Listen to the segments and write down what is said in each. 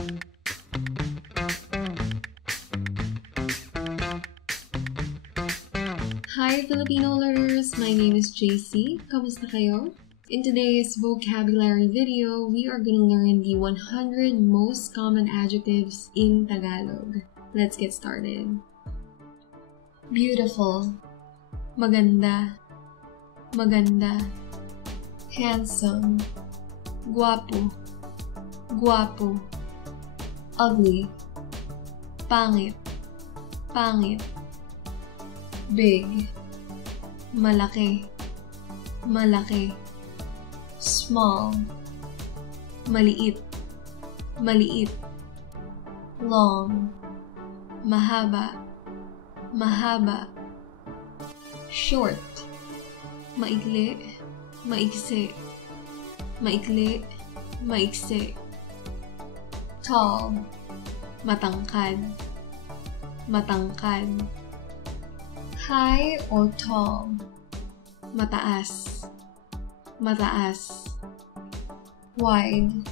Hi Filipino learners! My name is JC. Kamusta kayo? In today's vocabulary video, we are going to learn the 100 most common adjectives in Tagalog. Let's get started. Beautiful. Maganda. Maganda. Handsome. Guwapo. Guwapo. Ugly. Pangit. Pangit. Big. Malaki. Malaki. Small. Maliit. Maliit. Long. Mahaba. Mahaba. Short. Maikli. Maiksi. Maikli. Maiksi. Tall. Matangkad. Matangkad. High or tall. Mataas. Mataas. Wide.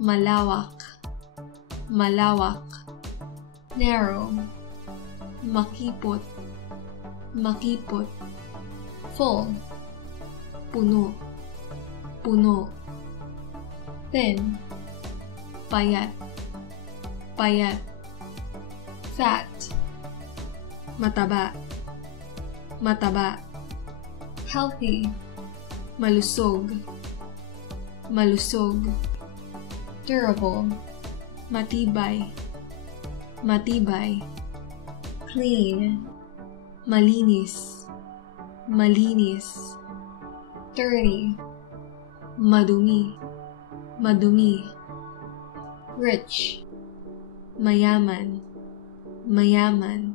Malawak. Malawak. Narrow. Makipot. Makipot. Full. Puno. Puno. Thin. Payat. Payat. Fat. Mataba. Mataba. Healthy. Malusog. Malusog. Durable. Matibay. Matibay. Clean. Malinis. Malinis. Dirty. Madumi. Madumi. Rich. Mayaman. Mayaman.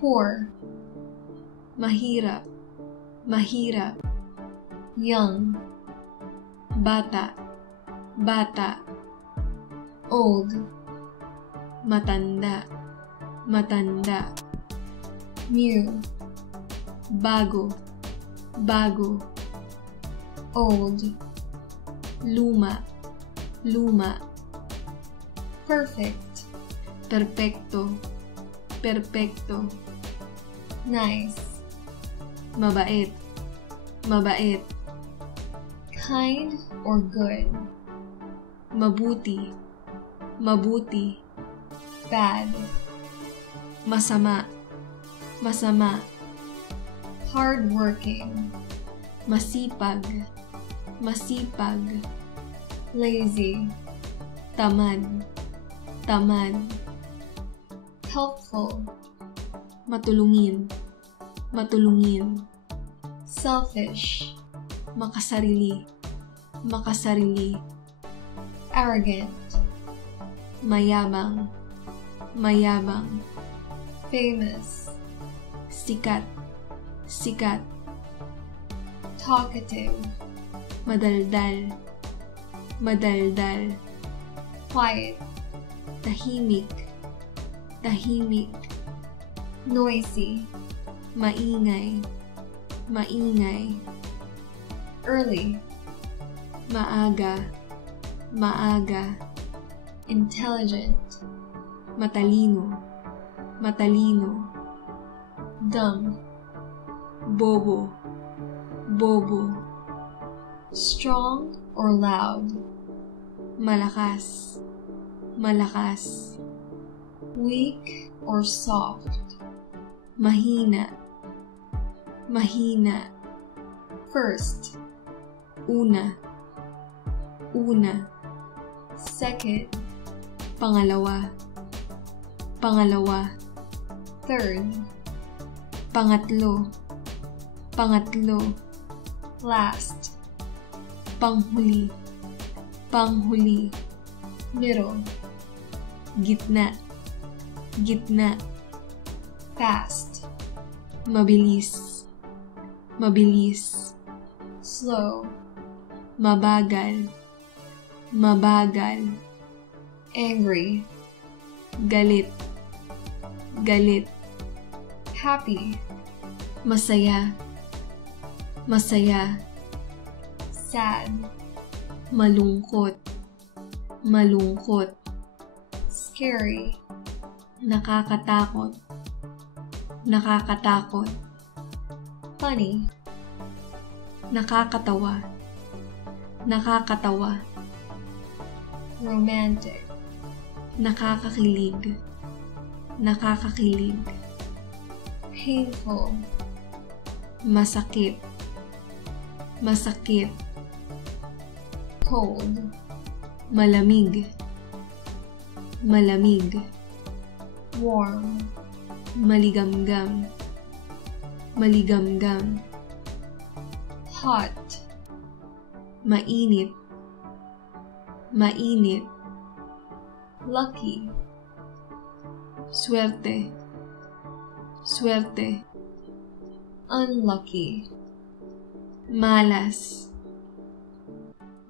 Poor. Mahirap. Mahirap. Young. Bata. Bata. Old. Matanda. Matanda. New. Bago. Bago. Old. Luma. Luma. Perfect. Perfecto. Perfecto. Nice. Mabait. Mabait. Kind or good. Mabuti. Mabuti. Bad. Masama. Masama. Hardworking. Masipag. Masipag. Lazy. Tamad. Tamad. Helpful. Matulungin. Matulungin. Selfish. Makasarili. Makasarili. Arrogant. Mayabang. Mayabang. Famous. Sikat. Sikat. Talkative. Madaldal. Madaldal. Quiet. Tahimik. Tahimik. Noisy. Maingay. Maingay. Early. Maaga. Maaga. Intelligent. Matalino. Matalino. Dumb. Bobo. Bobo. Strong or loud. Malakas. Malakas. Weak or soft. Mahina. Mahina. First. Una. Una. Second. Pangalawa. Pangalawa. Third. Pangatlo. Pangatlo. Last. Panghuli. Panghuli. Middle. Gitna. Gitna. Fast. Mabilis. Mabilis. Slow. Mabagal. Mabagal. Angry. Galit. Galit. Happy. Masaya. Masaya. Sad. Malungkot. malungkot, scary, nakakatakot, nakakatakot, funny, nakakatawa, nakakatawa, romantic, nakakakilig, nakakakilig, painful, masakit, masakit, cold, malamig, malamig, warm, maligamgam, maligamgam, hot, mainit, mainit, lucky, swerte, swerte, unlucky, malas,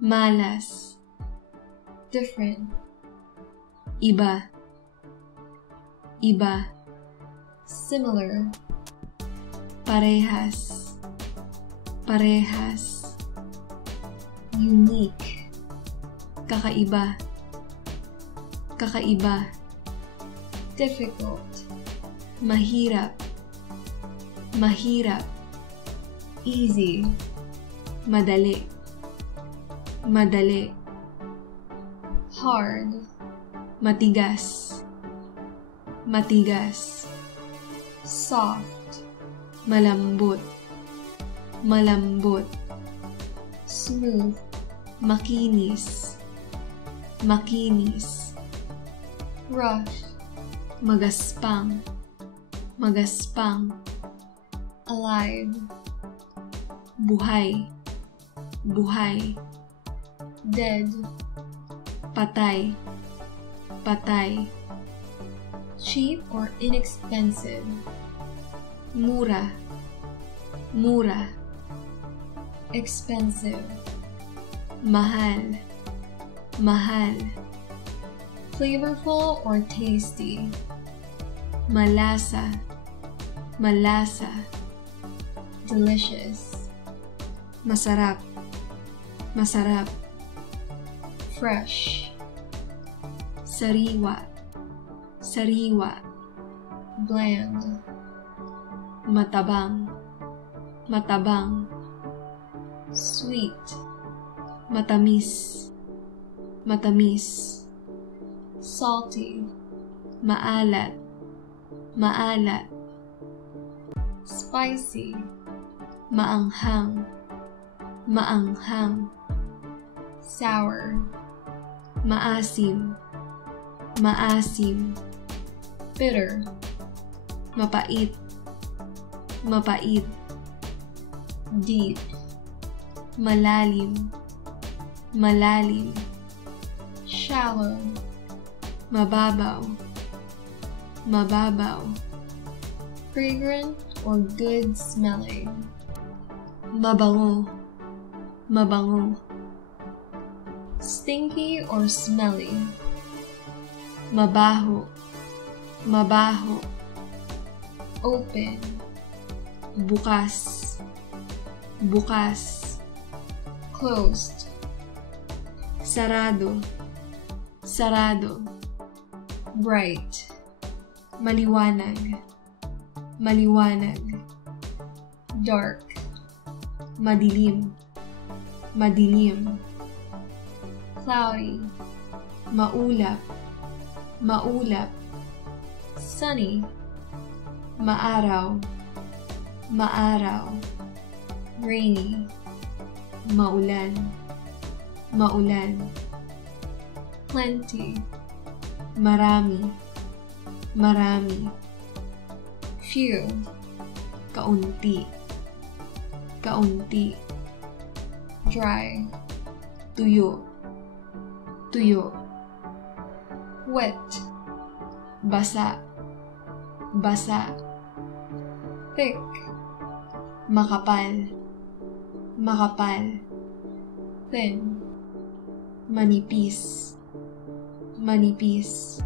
malas, different, iba, iba, similar, parehas, parehas, unique, kakaiba, kakaiba, difficult, mahirap, mahirap, easy, madali, madali, hard, matigas, matigas, soft, malambot, malambot, smooth, makinis, makinis, rough, magaspang, magaspang, alive, buhay, buhay, dead, patay, patay, cheap or inexpensive, mura, mura, expensive, mahal, mahal, flavorful or tasty, malasa, malasa, delicious, masarap, masarap, fresh, sariwa, sariwa, bland, matabang, matabang, sweet, matamis, matamis, salty, maalat, maalat, spicy, maanghang, maanghang, sour, maasim, maasim, bitter, mapait, mapait, deep, malalim, malalim, shallow, mababaw, mababaw, fragrant or good smelling, mabango, mabango, stinky or smelly, mabaho, mabaho, open, bukas, bukas, closed, sarado, sarado, bright, maliwanag, maliwanag, dark, madilim, madilim, cloudy, maulap, maulap, sunny, maaraw, maaraw, rainy, maulan, maulan, plenty, marami, marami, few, kaunti, kaunti, dry, tuyo, tuyo, wet, basa, basa, thick, makapal, makapal, thin, manipis, manipis,